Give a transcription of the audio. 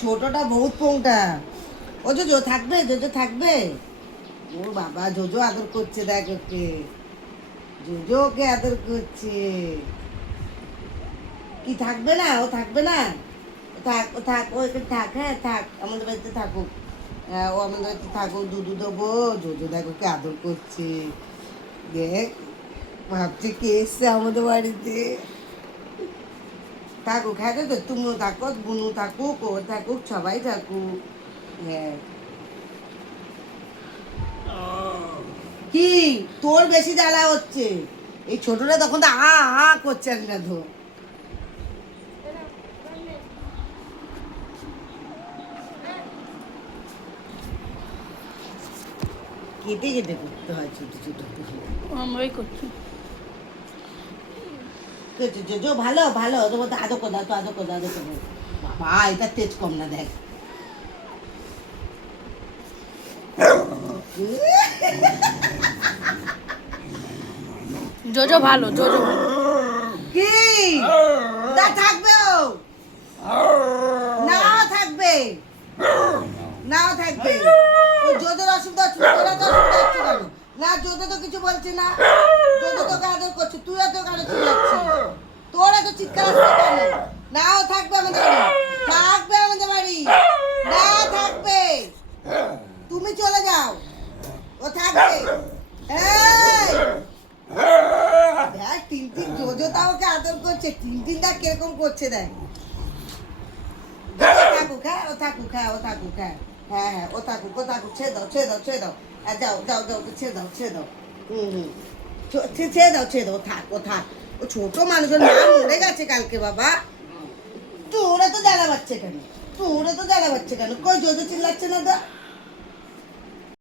ছোটটা বহুত পোংটা। ও জোজো থাকবে, জোজো থাকবে। ও বাবা, জোজো আদর করছে, দেখ ওকে। জোজো ওকে আদর করছে। কি থাকবে না? ও থাকবে না? ও থাক, ও থাক, ও এখানে থাক, হ্যাঁ থাক, আমাদের বাড়িতে থাকুক। হ্যাঁ, ও আমাদের বাড়িতে থাকুক, দুধু দেবো। জোজো দেখ ওকে আদর করছে। দেখ, ভাবছে কে এসছে আমাদের বাড়িতে। থাকুক, হ্যাঁ তো তুমিও থাকো, বুনু থাকুক, ও থাকুক, সবাই থাকুক। হ্যাঁ। কি তোর বেশি জ্বালা হচ্ছে? এই ছোটটা তখন তো করছে না ধো। কেটে কেটে করতে হয় ছোট ছোট। আমরাই করছি। জো ভালো ভালো, তোমার তো আদর করো, তো আদর করো, আদর করো। বাবা, এটা তেজ কম না, দেখ। জোজো ভালো, জোজো ভালো। কি দা থাকবে? ও নাও থাকবে, নাও থাকবে। ও জোদের অসুবিধা হচ্ছে, তোরা তো অসুবিধা হচ্ছে কেন? না, জোদে তো কিছু বলছে না। জোদে তোকে আদর করছে, তুইও তো কেন চিল্লাচ্ছিস? তোর এত চিৎকার আসছে কেন? নাও থাকবে আমাদের বাড়ি, থাকবে আমাদের বাড়ি, না থাকবে। তুমি চলে যাও, ও থাকবে। এই দেখ, টিনটিন জোজো তাও ওকে আদর করছে। টিনটিন দেখ কিরকম করছে, দেখ। ও থাকুক, হ্যাঁ ও থাকুক, হ্যাঁ ও থাকুক, হ্যাঁ হ্যাঁ হ্যাঁ, ও থাকুক, ও থাকুক। ছেড়ে দাও, ছেড়ে দাও, ছেড়ে দাও। হ্যাঁ, যাও যাও যাও, ছেড়ে দাও, ছেড়ে দাও। হুম। ছেড়ে দাও, ছেড়ে দাও, ও থাক, ও থাক। ও ছোট মানুষের মা মরে গেছে কালকে বাবা। তোরা তো জ্বালা বাচ্ছে কেন? তোরা তো জ্বালা বাচ্ছে কেন? কই জোজো চিল্লাচ্ছে না তো?